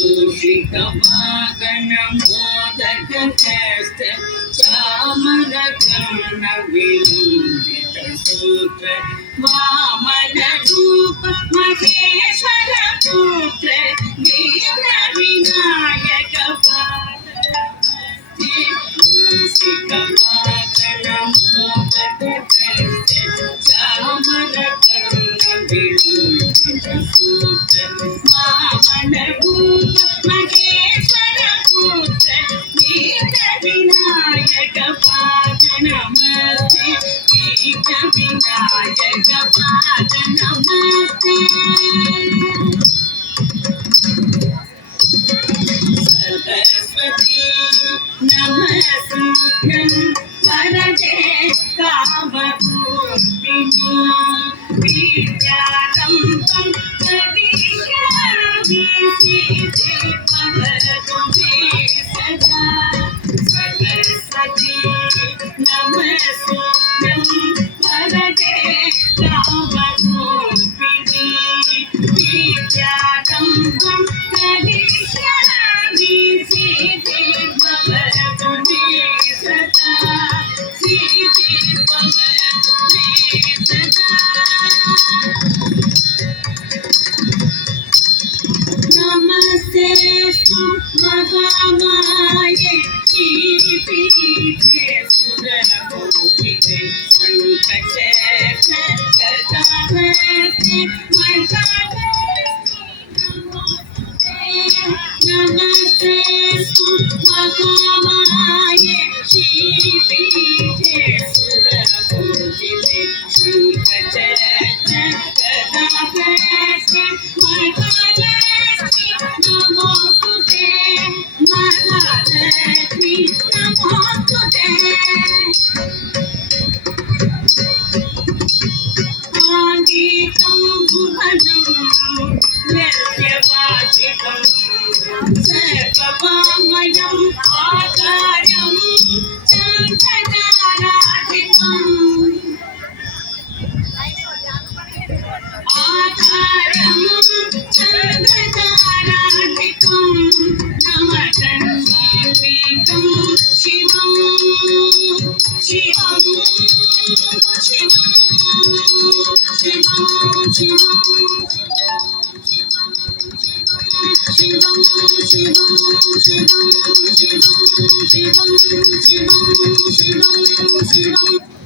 मूषिक वाहन मोदक हस्त चामर कर्ण विलंबित सूत्र वामन रूप महेश्वर पुत्र दीन विनायक मूषिक वाहन मोदक हस्त चामर कर्ण विलंबित सूत्र वामन रूप महेश्वर पुत्र दीन विनायक पाद नमस्ते दीन विनायक पाद नमस्ते सरस्वती नमस्तुभ्यं वरदे कामरूपिणी विद्यारम्भं करिष्यामि सिद्धि भवतु मे सदा सरस्वती नमस्तुभ्यं वरदे कामरूपिणी विद्यारम्भं करिष्यामि सिद्धि भवतु मे सदा सिद्धि भवतु मे सदा नमस्तेस्तु महामाये श्रीपीठे सुरपूजिते शङ्खचक्र गदाहस्ते नमस्तेस्तु महामाये श्रीपीठे सुरपूजिते शङ्खचक्र गदाहस्ते नमोस्तुते महालक्ष्मी नमोस्तुते आदितं भुवनं यज्ञवाचिकं सर्ववाङ्मयम् आकारं चन्द्रताराधिपम् आधारं चन्द्रताराधिपं नमतन्वात्मिकं शिवं शिवं शिवं शिवं शिवं शिवं शिवं शिवं शिवं शिवं शिवं शिवं शिवं